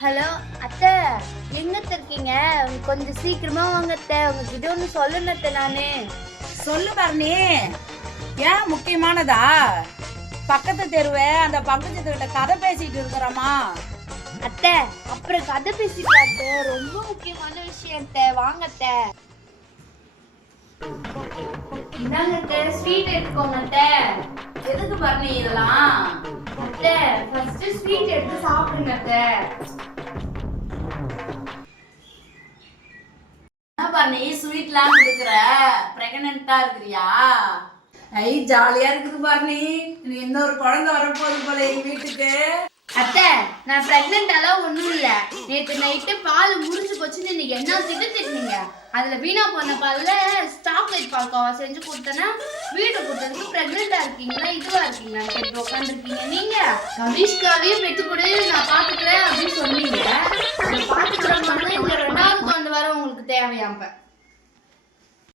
Hello அத்தை எங்கத்த இருக்கீங்க? கொஞ்சம் சீக்கிரமா வாங்க அத்தை. உங்ககிட்ட ஒன்று சொல்லணும் அத்தை நானு. சொல்லு பரணி. ஏன் முக்கியமானதா? பக்கத்து தெருவே அந்த தெருவுல கதை பேசிட்டு இருக்கிறோமா? அத்தை அப்புறம் கதை பேசிக்கலாம் அத்தை. ரொம்ப முக்கியமான விஷயம் அத்தை. வாங்க அத்தை. இந்தாங்க அத்தை? ஸ்வீட் எடுத்துக்கோங்க அத்தை. எதுக்கு பரணி இதெல்லாம்? ஃபர்ஸ்ட் ஸ்வீட் எடுத்து சாப்பிடுங்க என்ன பண்ணி ஸ்வீட்லாம் கொடுக்குற? பிரெக்னெண்டா இருக்கிறியா? ஐ ஜாலியா இருக்குது பரணி நீ. இன்னொரு குழந்தை வரப்போகுது போல எங்க வீட்டுக்கு. நான் பிரெக்னென்ட் ஒன்றும் இல்லை. நேற்று நைட்டு பால் முடிஞ்சு போச்சுன்னு இன்னைக்கு என்ன திட்டு திட்டுனீங்க? அதில் வீணா போன பாலில் சாக்லேட் பால்கோவா செஞ்சு கொடுத்தேன்னா வீடு கொடுத்ததுக்கு பிரெக்னெண்டா இருக்கீங்களா இதுவாக இருக்கீங்களா? கேட்டு உட்காந்துருக்கீங்க நீங்கள் கவிஷ்காவே பெற்று கொடு நான் பார்த்துக்கிறேன் அப்படின்னு சொன்னீங்க. அதை பாத்துக்கிற மாதிரி இந்த ரெண்டாவது குழந்தை வர உங்களுக்கு தேவையாம்